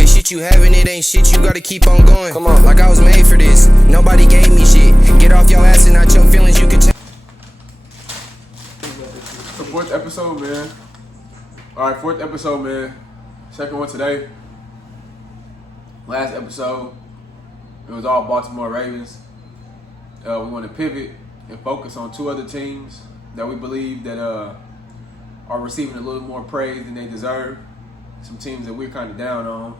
It's shit you having, it ain't shit you gotta keep on going. Come on, like I was made for this. Nobody gave me shit. Get off your ass and not your feelings. You can take. The fourth episode, man. All right, fourth episode, man. Second one today. Last episode, it was all Baltimore Ravens. We want to pivot and focus on two other teams that we believe that are receiving a little more praise than they deserve. Some teams that we're kind of down on.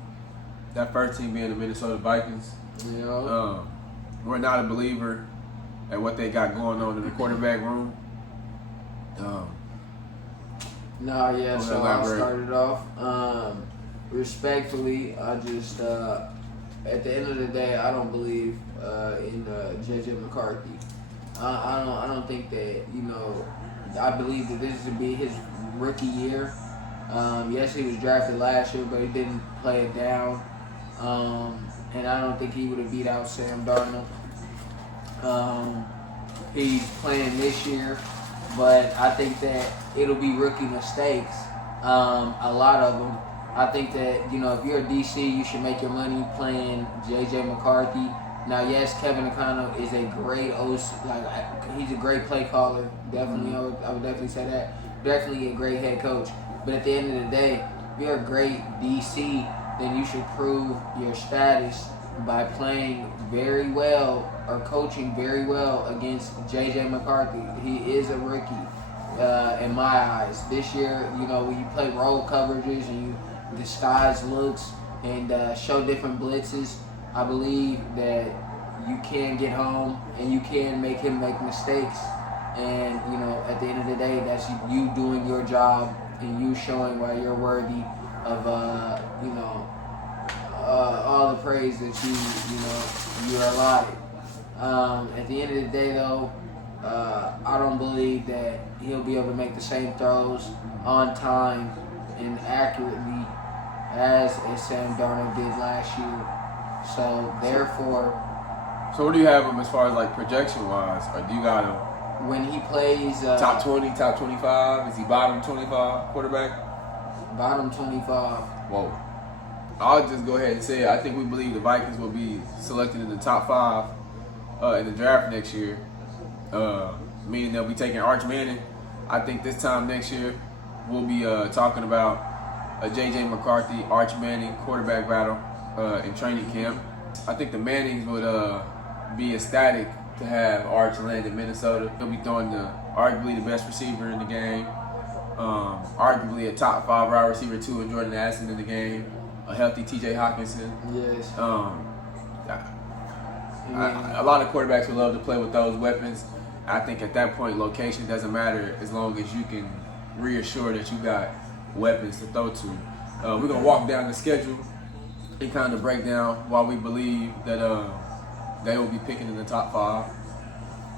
That first team being the Minnesota Vikings. Yeah. We're not a believer at what they got going on in the quarterback room. So I'll start it off. Respectfully, I just, at the end of the day, I don't believe in J.J. McCarthy. I don't think that, I believe that this would be his rookie year. Yes, he was drafted last year, but he didn't play it down. And I don't think he would have beat out Sam Darnold. He's playing this year, but I think that it'll be rookie mistakes, a lot of them. I think that, if you're a DC, you should make your money playing J.J. McCarthy. Now, yes, Kevin O'Connell is a great he's a great play caller. Definitely, I would definitely say that. Definitely a great head coach. But at the end of the day, if you're a great DC, then you should prove your status by playing very well or coaching very well against J.J. McCarthy. He is a rookie in my eyes. This year, when you play roll coverages and you disguise looks and show different blitzes, I believe that you can get home and you can make him make mistakes. And, at the end of the day, that's you doing your job and you showing why you're worthy of, all the praise that you're allotted. At the end of the day, though, I don't believe that he'll be able to make the same throws on time and accurately as Sam Darnold did last year. So, therefore... So what do you have him as far as, projection-wise? Or do you got him... When he plays... top 20, top 25? Is he bottom 25 quarterback? Bottom 25. Whoa. I'll just go ahead and say I think we believe the Vikings will be selected in the top 5 in the draft next year. Meaning they'll be taking Arch Manning. I think this time next year we'll be talking about a J.J. McCarthy, Arch Manning quarterback battle in training camp. I think the Mannings would be ecstatic to have Arch land in Minnesota. He'll be throwing arguably the best receiver in the game, arguably a top 5 wide receiver too in Jordan Addison in the game, a healthy T.J. Hawkinson. Yes. A lot of quarterbacks would love to play with those weapons. I think at that point, location doesn't matter as long as you can reassure that you got weapons to throw to. We're going to walk down the schedule and kind of break down why we believe that they will be picking in the top 5.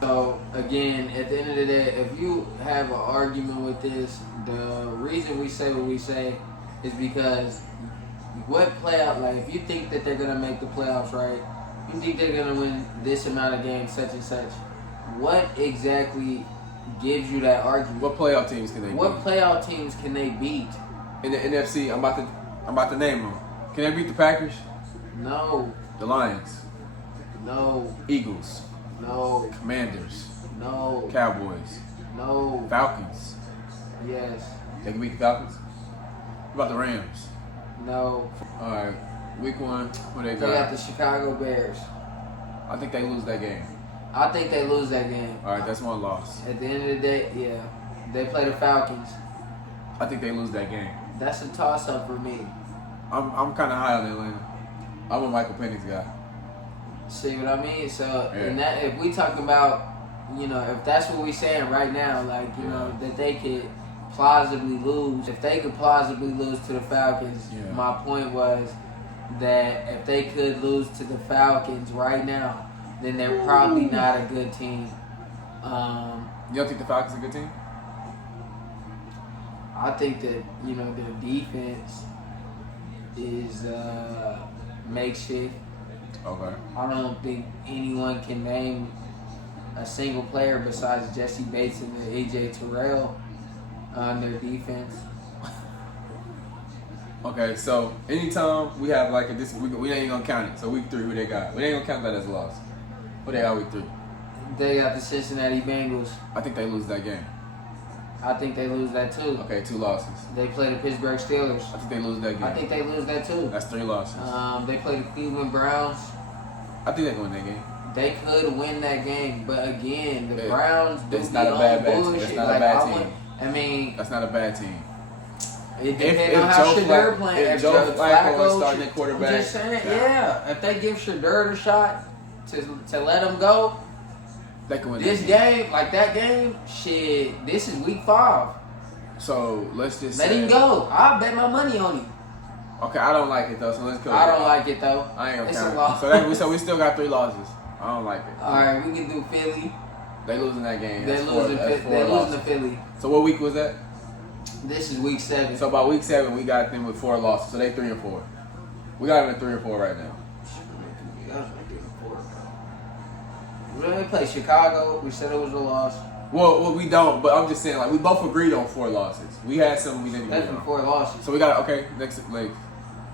So, again, at the end of the day, if you have an argument with this, the reason we say what we say is because if you think that they're going to make the playoffs, right, you think they're going to win this amount of games, such and such, what exactly gives you that argument? What playoff teams can they beat? What playoff teams can they beat? In the NFC, I'm about to name them. Can they beat the Packers? No. The Lions? No. Eagles? No. Commanders? No. Cowboys? No. Falcons? Yes. They can beat the Falcons? What about the Rams? No. All right. Week 1, who they got? They got the Chicago Bears. I think they lose that game. I think they lose that game. All right, that's one loss. At the end of the day, yeah. They play the Falcons. I think they lose that game. That's a toss-up for me. I'm kind of high on Atlanta. I'm a Michael Penix guy. See what I mean? So, yeah. And that, if we talk about, if that's what we're saying right now, that they could plausibly lose. If they could plausibly lose to the Falcons, my point was that if they could lose to the Falcons right now, then they're probably not a good team. You don't think the Falcons are a good team? I think that, their defense is makeshift. Okay. I don't think anyone can name a single player besides Jesse Bates and A.J. Terrell on their defense. Okay, so anytime we have like we ain't gonna count it. So week 3, who they got? We ain't gonna count that as a loss. Who they got week 3? They got the Cincinnati Bengals. I think they lose that game. I think they lose that too. Okay, 2 losses. They play the Pittsburgh Steelers. I think they lose that game. I think they lose that too. That's 3 losses. They play the Cleveland Browns. I think they can win that game. They could win that game, but again, the Browns do That's not a bad team. That's not a bad team. I mean, That's not a bad team. it depends on how Shedeur playing. If Joe Flacco is starting at quarterback, I'm just saying, yeah. If they give Shedeur the shot to let him go, they can win this game, like that game, shit. This is week 5. So let's just let him go. I'll bet my money on him. Okay, I don't like it though. So let's go. I don't like it though. I ain't gonna It's count a it. loss. So we still got 3 losses. I don't like it. All right, we can do Philly. They losing that game. They're losing to Philly. So what week was that? This is week 7. So by week 7, we got them with 4 losses. So they 3 and 4. We got them at 3 and 4 right now. We play Chicago. We said it was a loss. Well, we don't. But I'm just saying, like we both agreed on 4 losses. We had some we didn't agree That's on. been 4 losses. So we got next like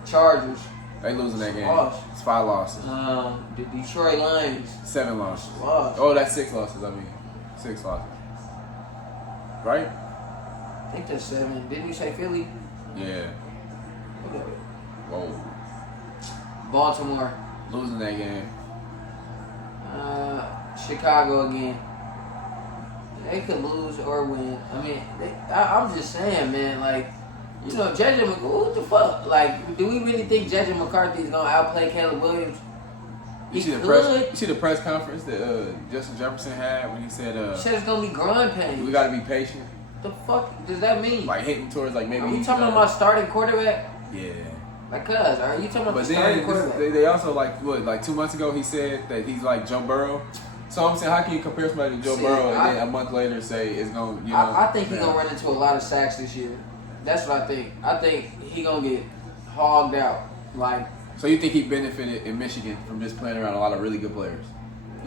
Chargers. they losing that game. Loss. It's 5 losses. The Detroit Lions. 7 losses. Loss. Oh, that's 6 losses. I mean, 6 losses. Right? I think that's 7. Didn't you say Philly? Yeah. Whoa. Baltimore. Losing that game. Chicago again. They could lose or win. I mean, I'm just saying, man. Like, you know, JJ McCarthy. What the fuck? Like, do we really think JJ McCarthy is gonna outplay Caleb Williams? You see the press conference that Justin Jefferson had when he said he said it's gonna be growing pains. we gotta be patient. The fuck does that mean? Like hitting towards like maybe. Are you talking about starting quarterback? Yeah. Like, are you talking about But the starting then quarterback? they also like 2 months ago he said that he's like Joe Burrow. So I'm saying, how can you compare somebody to Joe Burrow and then a month later say it's gonna, you know? I think he's gonna run into a lot of sacks this year. That's what I think. I think he gonna get hogged out. Like. So you think he benefited in Michigan from just playing around a lot of really good players?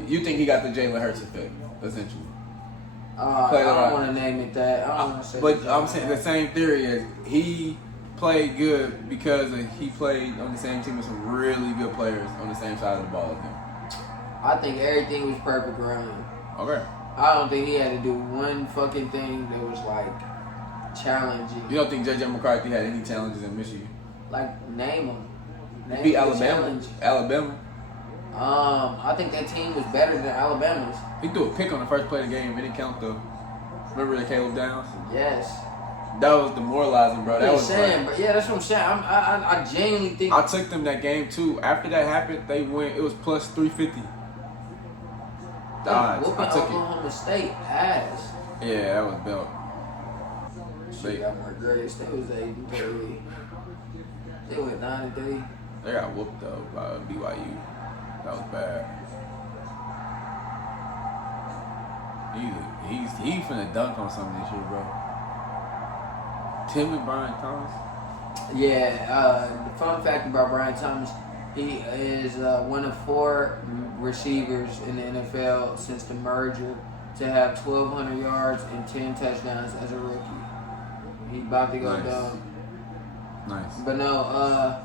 You think he got the Jalen Hurts effect, essentially? I don't want to name it that. I don't want to say. But I'm saying the same theory is he played good because he played on the same team with some really good players on the same side of the ball as him. I think everything was perfect around him. Okay. I don't think he had to do one fucking thing that was like challenging. You don't think J.J. McCarthy had any challenges in Michigan? Like, name them. He beat Alabama. Alabama. I think that team was better than Alabama's. He threw a pick on the first play of the game. It didn't count though. Remember the Caleb Downs? Yes. That was demoralizing, bro. That was saying, but yeah, that's what I'm saying. I genuinely think I took them that game too. After that happened, they went. It was plus 350. they whooping Oklahoma State ass. Yeah, that was belt. They got more grades. They was 8-3. They went 9-3. They got whooped though by BYU. That was bad. He's finna dunk on something this year, bro. Tim and Brian Thomas. Yeah, the fun fact about Brian Thomas, he is one of 4 receivers in the NFL since the merger to have 1,200 yards and 10 touchdowns as a rookie. He's about to go down. Nice. But no,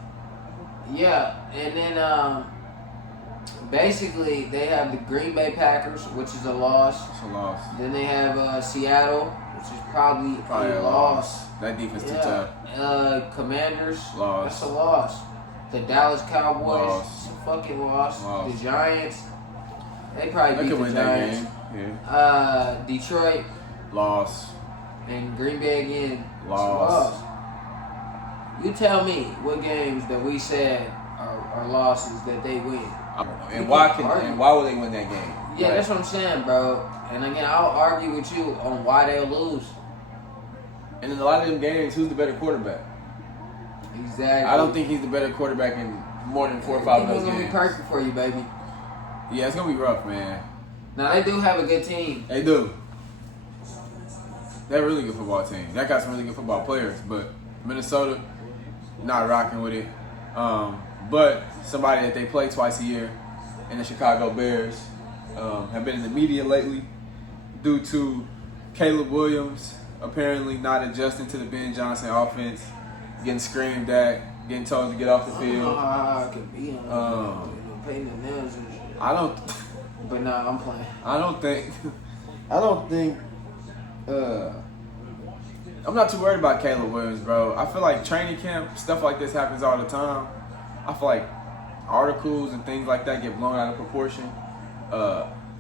yeah, and then basically they have the Green Bay Packers, which is a loss. It's a loss. Then they have Seattle, which is probably a loss. That defense too tough. Commanders, loss. That's a loss. The Dallas Cowboys, Loss. it's a fucking loss. Loss. The Giants, they probably beat the win Giants. that game. Yeah. Detroit Loss. and Green Bay again. It's a Loss. loss. You tell me what games that we said are losses that they win. And why would they win that game? Yeah, Like, that's what I'm saying, bro. And again, I'll argue with you on why they'll lose. and in a lot of them games, who's the better quarterback? Exactly. I don't think he's the better quarterback in more than 4 or 5 of those It's gonna games. be perfect for you, baby. Yeah, it's gonna be rough, man. Now they do have a good team. They do. They're a really good football team. That got some really good football players, but Minnesota not rocking with it. But somebody that they play twice a year, and the Chicago Bears have been in the media lately due to Caleb Williams apparently not adjusting to the Ben Johnson offense. getting screamed at, getting told to get off the I don't know field. how I could be on painting the nails and shit. I don't. But nah, I'm playing. I don't think. I'm not too worried about Caleb Williams, bro. I feel like training camp stuff like this happens all the time. I feel like articles and things like that get blown out of proportion.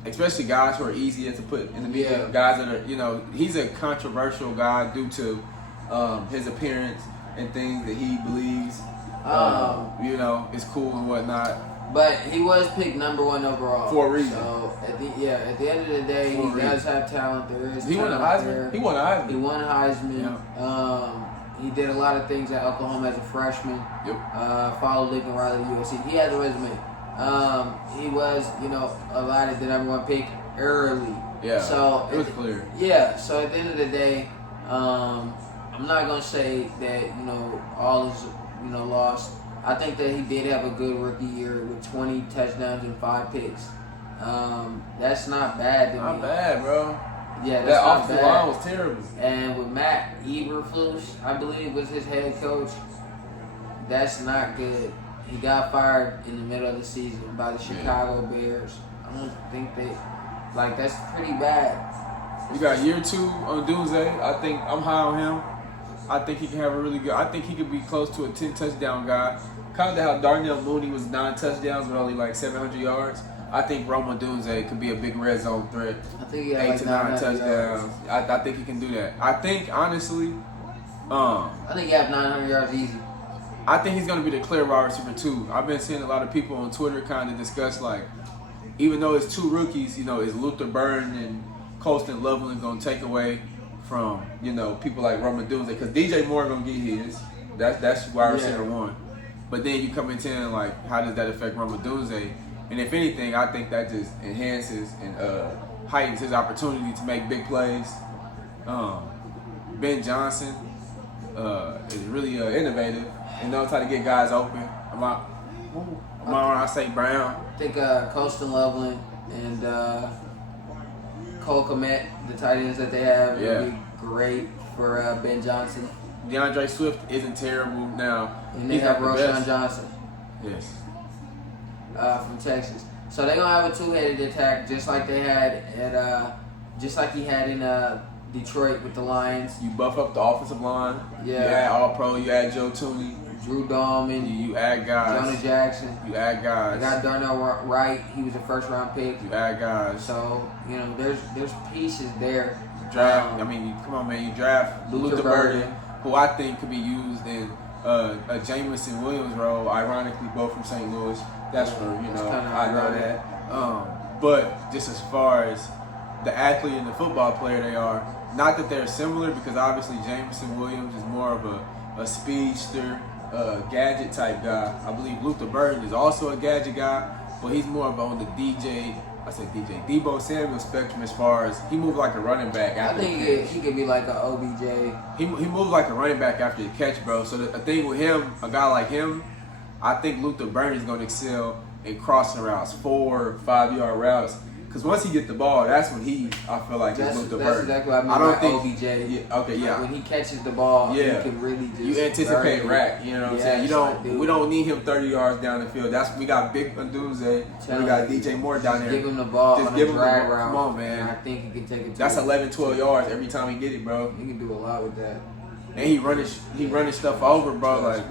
Especially guys who are easier to put in the media. Yeah. Guys that are, he's a controversial guy due to his appearance and things that he believes, is cool and whatnot. But he was picked #1 overall For a reason. So at the end of the day, he does have talent. There is He won a talent Heisman. there. He won a Heisman. He won a Heisman. Yeah. He did a lot of things at Oklahoma as a freshman. Yep. Followed Lincoln Riley to USC. He has a resume. He was, allotted the #1 pick early. Yeah. So it was clear. Yeah. So at the end of the day, I'm not gonna say that all is lost. I think that he did have a good rookie year with 20 touchdowns and 5 picks. That's not bad to me. Not bad, bro. Yeah, that's That not offensive bad. line was terrible. And with Matt Eberflus, I believe was his head coach, that's not good. He got fired in the middle of the season by the Chicago Bears. I don't think that's pretty bad. You got year 2 on Doomsday. I think I'm high on him. I think he can have a really good. I think he could be close to a 10 touchdown guy. Kind of how Darnell Mooney was 9 touchdowns with only like 700 yards. I think Roma Doomsday could be a big red zone threat. I think he had 8 to 9 touchdowns. I think he can do that. I think honestly, I think he have 900 yards easy. I think he's going to be the clear wide receiver too. I've been seeing a lot of people on Twitter kind of discuss even though it's 2 rookies, is Luther Burden and Colston Loveland going to take away from people like Roman Doomsday, because DJ Moore gonna get his. That's wide receiver 1. But then you come into how does that affect Roman Doomsday? And if anything, I think that just enhances and heightens his opportunity to make big plays. Ben Johnson is really innovative and knows how to get guys open. I say Brown. I think Colston Loveland and Cole Kmet, the tight ends that they have, would be great for Ben Johnson. DeAndre Swift isn't terrible now. And they have Roshan Johnson. Yes. From Texas. So they're gonna have a 2-headed attack, just like they had just like he had in Detroit with the Lions. You buff up the offensive line. Yeah. You add All-Pro. You add Joe Tooney. Drew Dahlman. You add guys. Jonah Jackson. You add guys. I got Darnell Wright. He was a first-round pick. You add guys. So there's pieces there. Draft. Come on, man. You draft Luther Burden, who I think could be used in a Jamison Williams role. Ironically, both from St. Louis. That's where I know that. But just as far as the athlete and the football player they are, not that they're similar, because obviously Jamison Williams is more of a speedster, gadget type guy. I believe Luther Burden is also a gadget guy, but he's more of on the Debo Samuel spectrum, as far as he moved like a running back after I think he could be like an OBJ. He moved like a running back after the catch, bro. So the thing with him, a guy like him, I think Luther Burden is going to excel in crossing routes, 4 or 5 yard routes. Because once he get the ball, that's when I feel like he's Luther Burden. That's exactly what I mean. I don't think OBJ. Yeah, okay, yeah. When he catches the ball, he can really just. You anticipate rack. You know what I'm saying? We don't need him 30 yards down the field. We got Big Doomsday. We got DJ Moore down there. Give him the ball. Just on give a him drag the ball. route. Come on, man. And I think he can take it. That's 11, 12 yards every time he get it, bro. He can do a lot with that. And he running stuff over, bro.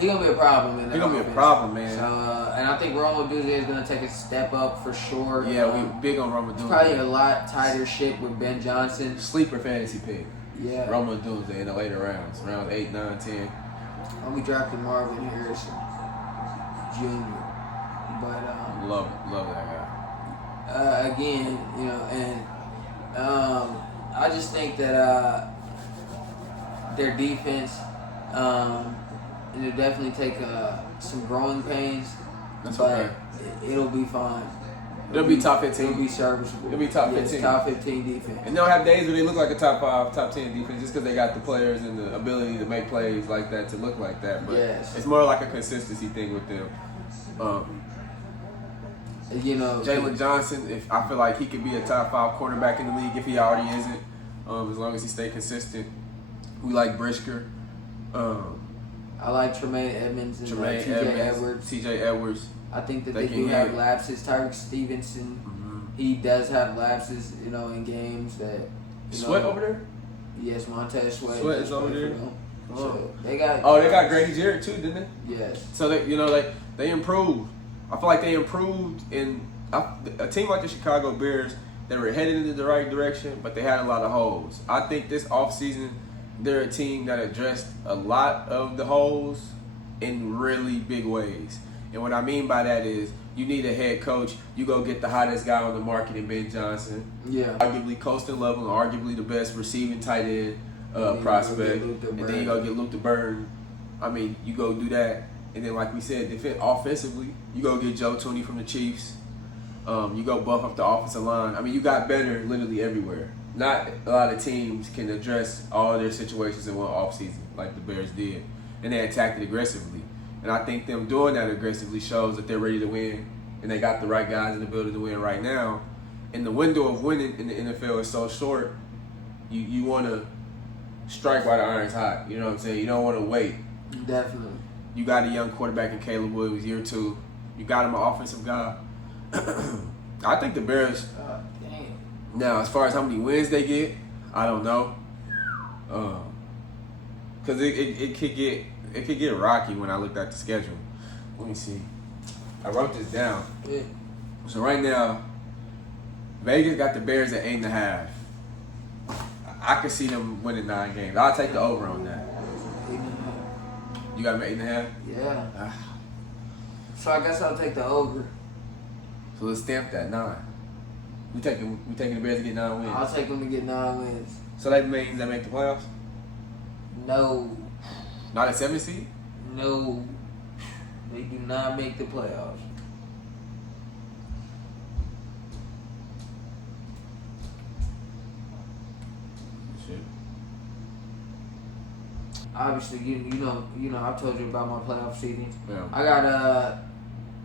He's gonna be a problem, man. He's gonna be a problem, man. So, and I think Roma Doomsday is gonna take a step up for sure. Yeah, we big on Roma Doomsday. Probably a lot tighter shit with Ben Johnson. Sleeper fantasy pick. Yeah. Roma Doomsday in the later rounds, round 8, 9, 10. And we drafted Marvin Harrison Jr. But love that guy. Again, and I just think that their defense. It'll definitely take some growing pains, That's but okay. It'll be fine. It'll be top 15. It'll be serviceable. It'll be top 15. Top 15 defense. And they'll have days where they look like a top 5, top 10 defense just because they got the players and the ability to make plays like that to look like that. But it's more like a consistency thing with them. Jalen Johnson, I feel like he could be a top 5 cornerback in the league if he already isn't, as long as he stay consistent. We like Brisker. I like Tremaine Edmonds and TJ Edwards. TJ Edwards. I think that they do have lapses. Tyreek Stevenson, he does have lapses, in games that. Sweat over there? Yes, Montez Sweat. Sweat is over there. So they got. Oh, they got Grady Jarrett too, didn't they? Yes. So they improved. I feel like they improved in a team like the Chicago Bears. They were headed in the right direction, but they had a lot of holes. I think this offseason, they're a team that addressed a lot of the holes in really big ways. And what I mean by that is you need a head coach. You go get the hottest guy on the market in Ben Johnson. Yeah. Arguably coasting level and arguably the best receiving tight end prospect. And then you go get Luke DeBurn. I mean, you go do that. And then, like we said, offensively, you go get Joe Tooney from the Chiefs. You go buff up the offensive line. I mean, you got better literally everywhere. Not a lot of teams can address all their situations in one offseason like the Bears did. And they attacked it aggressively. And I think them doing that aggressively shows that they're ready to win. And they got the right guys in the building to win right now. And the window of winning in the NFL is so short, you want to strike while the iron's hot. You know what I'm saying? You don't want to wait. Definitely. You got a young quarterback in Caleb Williams, year 2. You got him an offensive guy. I think the Bears. Damn. Now, as far as how many wins they get, I don't know. Because it could get rocky when I looked at the schedule. Let me see. I wrote this down. Yeah. So right now, Vegas got the Bears at 8.5. I could see them winning 9 games. I'll take the over on that. 8.5. You got them at 8.5? Yeah. So I guess I'll take the over. So let's stamp that 9. We taking the Bears to get 9 wins. I'll take them to get 9 wins. So that means they make the playoffs? No. Not a 7 seed? No. They do not make the playoffs. Shit. Obviously, you know, I've told you about my playoff seeding. Yeah. I got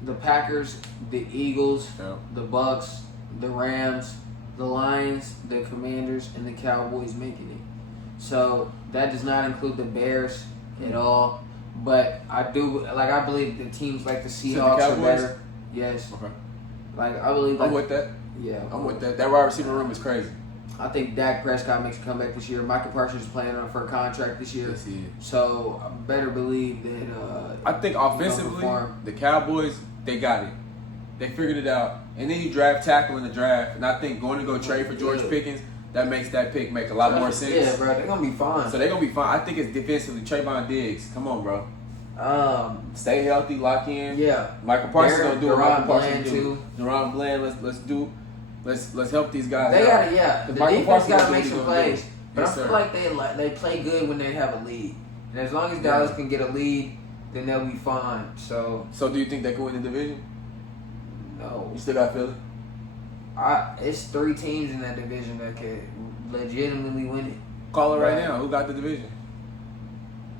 the Packers, the Eagles, Yeah. the Bucks, the Rams, the Lions, the Commanders, and the Cowboys making it. So that does not include the Bears at all. But I believe the teams like the Seahawks are better. Yes. Okay. I believe. I'm with that. Yeah. I'm with that. That wide receiver room is crazy. I think Dak Prescott makes a comeback this year. Michael Parsons is playing for a contract this year. Yes, he is. So I better believe that. I think offensively, the Cowboys, they got it. They figured it out. And then you draft tackle in the draft. And I think going to go trade for George Pickens, that makes that pick make a lot more sense. Yeah, bro. They're going to be fine. So they're going to be fine. I think it's defensively. Trayvon Diggs. Come on, bro. Stay healthy, lock in. Yeah. Michael Parsons going to do what Michael Parsons do. Deron Bland, let's help these guys They out. The defense got to make some plays. But I feel like they play good when they have a lead. And as long as Dallas can get a lead, then they'll be fine. So do you think they can win the division? No. You still got Philly? It's 3 teams in that division that could legitimately win it. Call it right now. Who got the division?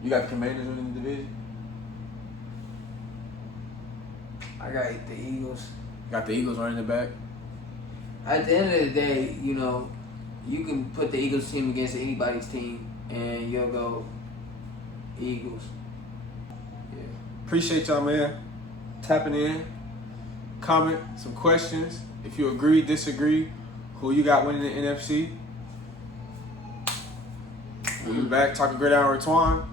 You got the Commanders winning the division? I got the Eagles. Got the Eagles running the back? At the end of the day, you can put the Eagles team against anybody's team, and you'll go Eagles. Yeah. Appreciate y'all, man. Tapping in. Comment some questions. If you agree, disagree, who you got winning the NFC? We'll be back talking Gridiron with Twan.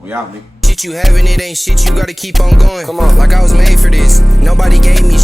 We out, nigga. Shit you having, it ain't shit, you gotta keep on going. Come on. Like I was made for this. Nobody gave me